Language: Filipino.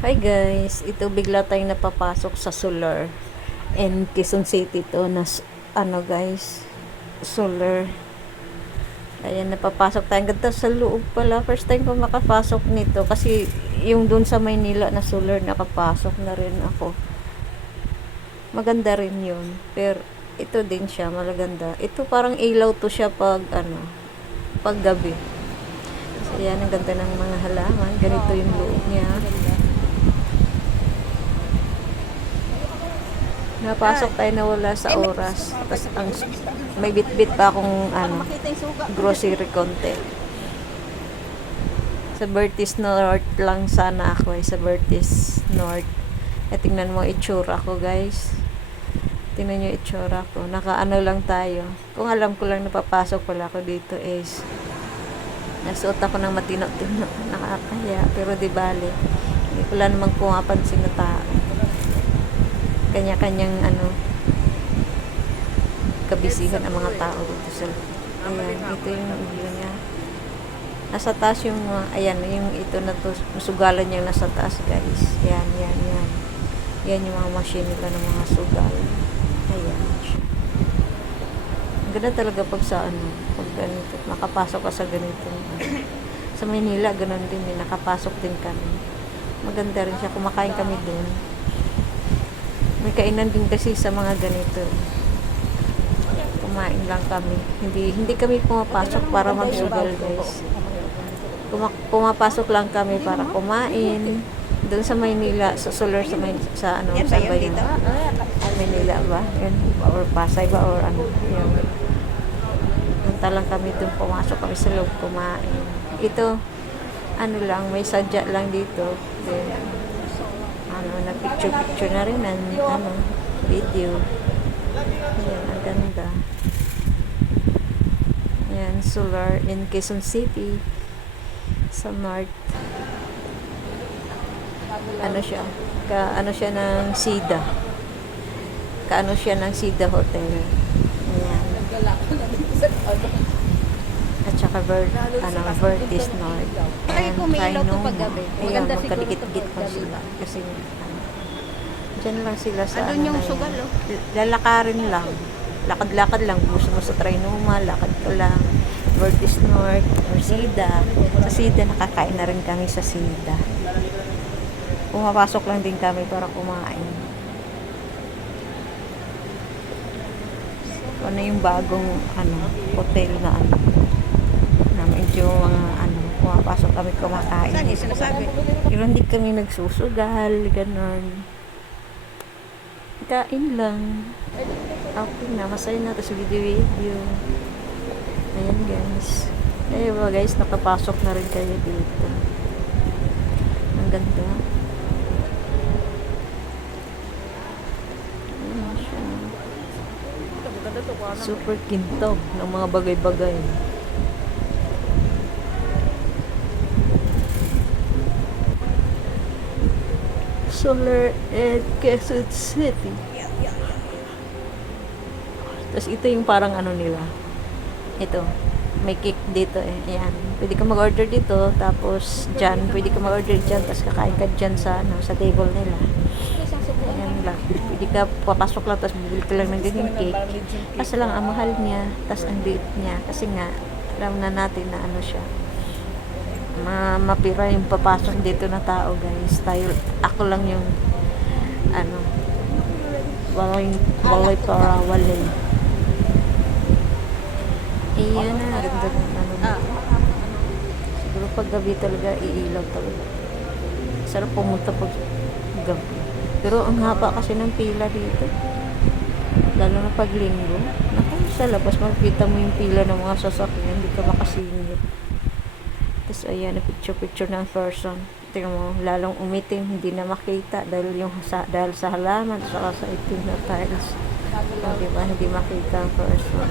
Hi guys, ito bigla tayong napapasok sa solar and Quezon City to na ano guys, solar. Ayan, napapasok tayong ganda sa loob pala. First time ko makapasok nito kasi yung dun sa Maynila na solar nakapasok na rin ako. Maganda rin yun. Pero ito din siya, malaganda. Ito parang ilaw to siya pag pag gabi. So, ayan, ang ganda ng mga halaman. Ganito yung loob niya. Napasok tayo na wala sa oras. Tapos may bit-bit pa akong grocery konti. Sa Bertis North lang sana ako sa Bertis North. Tingnan mo itsura ko guys. Tingnan nyo itsura ko. Nakaano lang tayo. Kung alam ko lang napapasok pala ako dito is nasuot ako ng matino-tino. Nakakaya. Pero di bale. Hindi ko lang namang pumapansin na tao. Kanya-kanyang kabisihan ang mga tao dito sa ayan, ito yung view niya. Nasa taas yung ayan, yung ito na to, sugalan niya nasa taas guys. Yan. Yan yung mga machine nila ng mga sugal. Ayan siya. Ang ganda talaga pag sa pag ganito, makapasok ka sa ganito. Sa Manila, ganun din, nakapasok din kami. Maganda rin siya, kumakain kami dun. May kainan din kasi sa mga ganito. Kumain lang kami. Hindi kami pumapasok para magsugal, guys. Pumapasok lang kami para kumain. Doon sa Maynila, sa Solar sa saan ba yun? Maynila ba? Yun, or Pasay ba or yun. Punta lang kami doon, pumasok kami sa loob kumain. Ito lang, may sadya lang dito. Then, nag-picture na rin ng video. Ayan, ang ganda. Ayan, solar in Quezon City sa North. Ano siya ng Sida. Kaano siya ng Sida Hotel. Ayan. At saka Vertis North. Ay, kumilaw to pag gabi. Ayan, magkadikit-dikit pa sila. Kasi, dyan lang sila sa Andun yung sugal, oh. Lalakarin lang. Lakad-lakad lang. Gusto mo sa Trinoma, lakad ka lang. Vertis North, or Sida. Sa Sida, nakakain na rin kami sa Sida. Pumapasok lang din kami para kumain. Ano yung bagong, hotel na na medyo mga pumapasok kami kumakain. Saan yung sinasabi? Pero hindi kami nagsusugal, ganon. Kain lang. Okay na, masaya na. Tapos video. Ayan guys. Ayun ba guys, nakapasok na rin kayo dito. Ang ganda. Ayan siya. Super kintog ng mga bagay-bagay. Solar at Quezon City. Tapos ito yung parang nila. Ito. May cake dito eh. Ayan. Pwede ka mag-order dito. Tapos dyan. Pwede ka mag-order dyan. Tapos kakain ka dyan sa table nila. Ayan lang. Pwede ka papasok lang. Tapos bibili ka lang ng ganyan cake. Kasi lang ang mahal niya. Tapos ang liit niya. Kasi nga alam na natin na siya. Mapira yung papasok dito na tao guys. Ako lang yung walay para walay. Ayan na, ganda ng siguro pag gabi talaga iilaw talaga. Sarap pumunta pag gabi. Pero ang haba kasi ng pila dito. Lalo na pag linggo. Naku, sa labas makikita mo yung pila ng mga sasakyan, hindi ka makasingit. Tapos ayan, picture ng person. Tingnan mo, lalong umitim, hindi na makita dahil sa halaman, saka sa itim na tiles. Diba, hindi makita ang person.